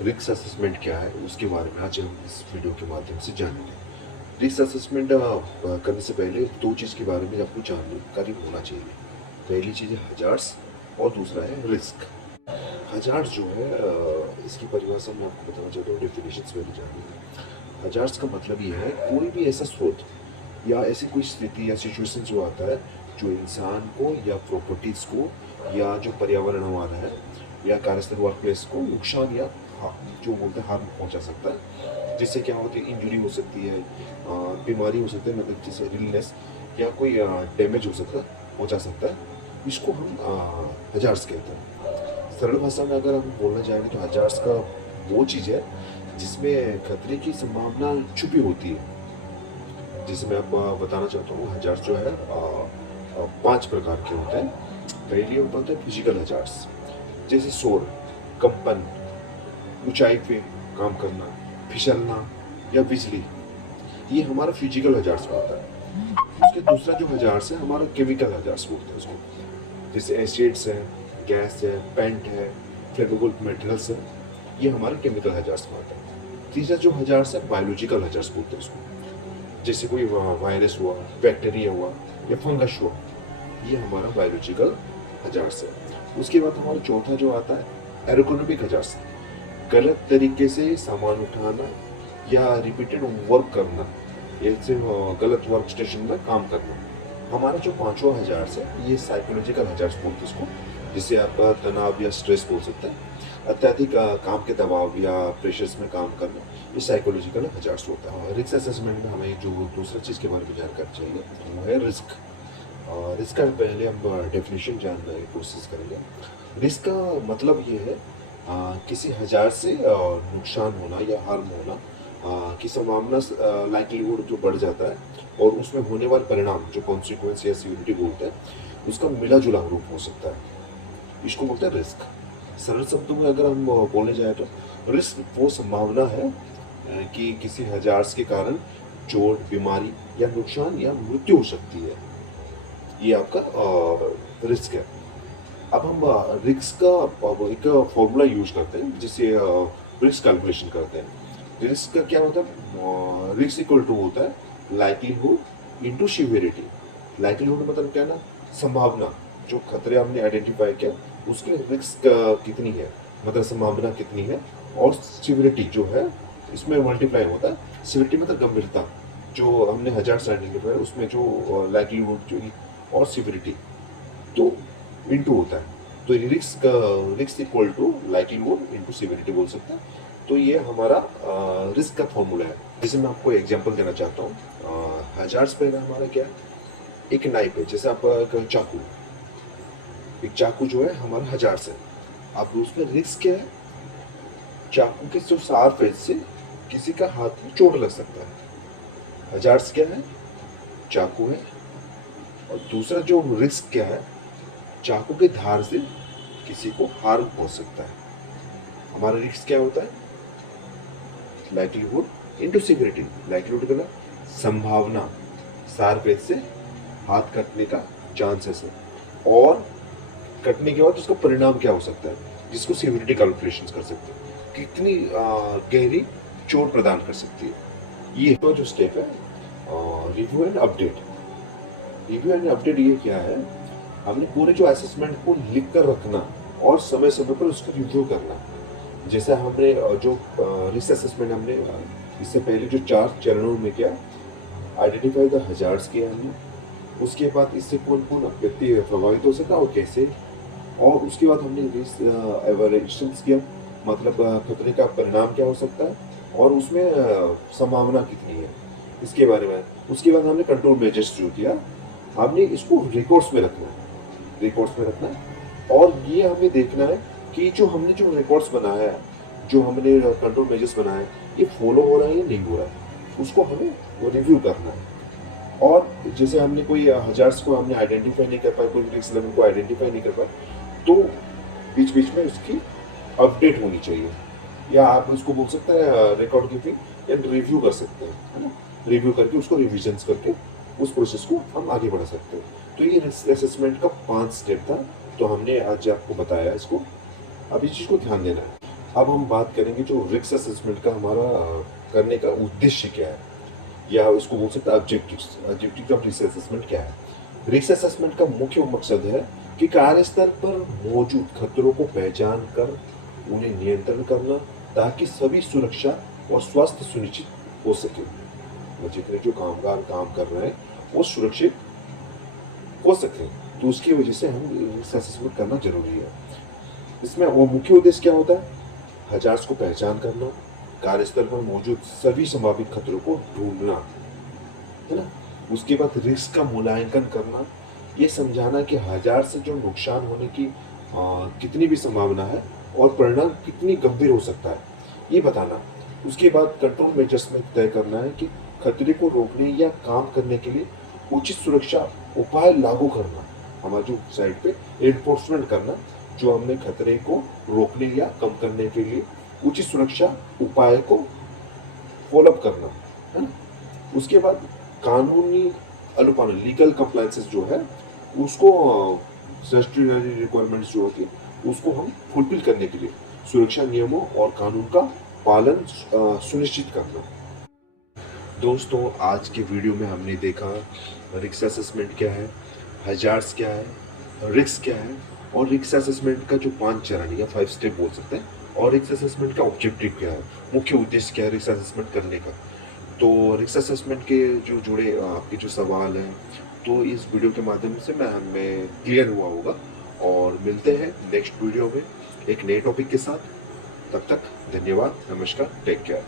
Risk assessment क्या है उसके बारे में आज हम इस वीडियो के माध्यम से जानेंगे। रिस्क असेसमेंट करने से पहले दो चीज़ के बारे में आपको जानकारी होना चाहिए। पहली चीज़ है हजार्ड्स और दूसरा है रिस्क। हजार्ड्स जो है इसकी परिभाषा मैं आपको बताना चाहता हूँ, डेफिनेशंस में जानिए। हजार्ड्स का मतलब ये है कोई भी ऐसा स्रोत या ऐसी कोई स्थिति या सिचुएशन जो आता है जो इंसान को या प्रॉपर्टीज को या जो पर्यावरण हमारा है या कार्यस्थल वर्क प्लेस को नुकसान या जो बोलते हैं हार्म पहुंचा सकता है, जिससे क्या होती है इंजरी हो सकती है, बीमारी हो सकती है, मतलब जैसे इलनेस या कोई डैमेज हो सकता है, पहुंचा सकता है। इसको हम हजार्ड्स कहते हैं। सरल भाषा में अगर हम बोलना चाहेंगे तो हजार्ड्स का वो चीज़ है जिसमें खतरे की संभावना छुपी होती है। जैसे मैं आपको बताना चाहता हूँ, हजार्ड्स जो है 5 प्रकार के होते हैं। पहले होता है फिजिकल हजार्ड्स, जैसे शोर, कंपन, ऊंचाई पे काम करना, फिसलना या बिजली, ये हमारा फिजिकल हजार्ड्स में होता है। उसके दूसरा जो हजार्ड्स है हमारा केमिकल हजार्ड्स बोलते हैं उसको, जैसे एसिड्स है, गैस है, पेंट है, फ्लेमेबल मेटेरियल्स है, ये हमारे केमिकल हजार्ड्स में आता है। तीसरा जो हजार्ड्स है बायोलॉजिकल हजार्ड्स बोलते हैं उसको, जैसे कोई वायरस हुआ, बैक्टीरिया हुआ या फंगस हुआ, ये हमारा बायोलॉजिकल हजार्ड्स है। उसके बाद हमारा चौथा जो आता है एरोकोनॉमिक हजार्ड्स, गलत तरीके से सामान उठाना या रिपीटेड वर्क करना, जैसे गलत वर्क स्टेशन में काम करना। हमारा जो पांचवा हजार्ड्स है ये साइकोलॉजिकल हजार्ड्स बोलते हैं इसको, जिसे आप तनाव या स्ट्रेस बोल सकते हैं। अत्यधिक काम के दबाव या प्रेशर्स में काम करना, ये साइकोलॉजिकल हजार्ड्स होता है। रिस्क असेसमेंट में हमें जो दूसरा चीज़ के बारे में जानकारी चाहिए वो है रिस्क। रिस्क का पहले हम डेफिनेशन जानने की कोशिश करेंगे। रिस्क का मतलब ये है किसी हज़ार से नुकसान होना या हार्म होना की संभावना, लाइक्लीहुड जो बढ़ जाता है और उसमें होने वाले परिणाम जो कॉन्सिक्वेंस या सिविलिटी बोलते हैं उसका मिला जुला रूप हो सकता है, इसको बोलते हैं रिस्क। सरल शब्दों में अगर हम बोलने जाए तो रिस्क वो संभावना है कि किसी हजार्स के कारण चोट, बीमारी या नुकसान या मृत्यु हो सकती है, ये आपका रिस्क है। अब हम रिस्क का एक फॉर्मूला यूज करते हैं जिससे रिस्क कैलकुलेशन करते हैं। रिस्क का क्या होता है, रिस्क इक्वल टू होता है लाइक्लीहुड इनटू सिवियरिटी। लाइक्लीहुड मतलब क्या ना, संभावना, जो खतरे हमने आइडेंटिफाई किया उसके रिस्क कितनी है, मतलब संभावना कितनी है, और सिवियरिटी जो है इसमें मल्टीप्लाई होता है। सिवियरिटी मतलब गंभीरता, जो हमने हजार से आइडेंटिफाई उसमें जो लाइक्लीहुड जो और सिवियरिटी तो इनटू होता है, तो risk equal to likelihood into severity बोल सकते हैं। तो ये हमारा रिस्क का फॉर्मूला है। जैसे मैं आपको एग्जांपल देना चाहता हूँ, हजार्स पहला हमारा क्या है, एक नाइफ है, जैसे आप चाकू, एक चाकू जो है हमारा हजार्स है। अब उसमें रिस्क क्या है, चाकू के जो शार्प एज से किसी का हाथ में चोट लग सकता है। हजार्स क्या है, चाकू है। और दूसरा जो रिस्क क्या है, चाकू के धार से किसी को हार्म पहुंच सकता है। हमारा रिस्क क्या होता है, लाइक्लीहुड इनटू सिवियरिटी। लाइक्लीहुड का संभावना, शार्प एज से हाथ कटने का चांसेस है, और कटने के बाद उसका परिणाम क्या हो सकता है, जिसको सिवियरिटी कैलकुलेशन कर सकते हैं, कितनी गहरी चोट प्रदान कर सकती है। ये तो जो स्टेप है review and update. Review and update ये क्या है, हमने पूरे जो असेसमेंट को लिख कर रखना और समय समय पर उसको रिव्यू करना। जैसे हमने जो रिस्क असेसमेंट हमने इससे पहले जो 4 चरणों में किया, आइडेंटिफाई द हजार्ड्स किया हमने, उसके बाद इससे कौन कौन व्यक्ति प्रभावित हो सकता है और कैसे, और उसके बाद हमने रिस्क एवरेशंस किया, मतलब खतरे का परिणाम क्या हो सकता है और उसमें संभावना कितनी है, इसके बारे में। उसके बाद हमने कंट्रोल मेजर्स जो किया, हमने इसको रिकॉर्ड्स में रखना है, रिकॉर्ड्स में रखना है। और ये हमें देखना है कि जो हमने जो रिकॉर्ड्स बनाया है, जो हमने कंट्रोल मेजर्स बनाए हैं, ये फॉलो हो रहा है या नहीं हो रहा है, उसको हमें वो रिव्यू करना है। और जैसे हमने कोई हजार्स को हमने आइडेंटिफाई नहीं कर पाए, कोई रिस्क लेवल को आइडेंटिफाई नहीं कर पाए, तो बीच बीच में उसकी अपडेट होनी चाहिए, या आप उसको बोल सकते हैं रिकॉर्ड कीपिंग एंड रिव्यू कर सकते हैं, है ना। रिव्यू करके उसको रिविजन्स करके उस प्रोसेस को हम आगे बढ़ा सकते हैं। तो ये असेसमेंट का 5 स्टेप था, तो हमने आज आपको बताया इसको। अब इस चीज़ को ध्यान देना है, अब हम बात करेंगे जो रिस्क असेसमेंट का हमारा करने का उद्देश्य क्या है, या उसको बोल सकते हैं ऑब्जेक्टिव ऑफ रिस्क असेसमेंट क्या है। रिस्क असेसमेंट का मुख्य मकसद है कि कार्यस्थल पर मौजूद खतरों को पहचान कर उन्हें नियंत्रण करना, ताकि सभी सुरक्षा और स्वास्थ्य सुनिश्चित हो सके। जितने जो कामगार काम कर रहे हैं वो सुरक्षित हो सके, तो उसकी वजह से हम रिस्क असेसमेंट करना जरूरी है। इसमें वो मुख्य उद्देश्य क्या होता है? हजार्स को पहचान करना, कार्यस्थल पर मौजूद सभी संभावित खतरों को ढूंढना, है ना। उसके बाद रिस्क का मूल्यांकन करना, ये समझाना कि हजार से जो नुकसान होने की कितनी भी संभावना है और परिणाम कितनी गंभीर हो सकता है, ये बताना। उसके बाद कंट्रोल मेजर्स में तय करना है कि खतरे को रोकने या काम करने के लिए उचित सुरक्षा उपाय लागू करना, हमारे जो साइड पे एनफोर्समेंट करना, जो हमने खतरे को रोकने या कम करने के लिए उचित सुरक्षा उपाय को फॉलोअप करना, है ना। उसके बाद कानूनी अनुपालन, लीगल कंप्लायंसेस जो है उसको, स्टैट्यूटरी रिक्वायरमेंट्स जो होती है उसको हम फुलफिल करने के लिए सुरक्षा नियमों और कानून का पालन सुनिश्चित करना। दोस्तों, आज के वीडियो में हमने देखा रिस्क असेसमेंट क्या है, हजार्ड्स क्या है, रिस्क क्या है, और रिस्क असेसमेंट का जो 5 चरण या 5 स्टेप बोल सकते हैं, और रिस्क असेसमेंट का ऑब्जेक्टिव क्या है, मुख्य उद्देश्य क्या है रिस्क असेसमेंट करने का। तो रिस्क असेसमेंट के जो जुड़े आपके जो सवाल हैं, तो इस वीडियो के माध्यम से मैं हमें क्लियर हुआ होगा। और मिलते हैं नेक्स्ट वीडियो में एक नए टॉपिक के साथ। तब तक धन्यवाद, नमस्कार, टेक केयर।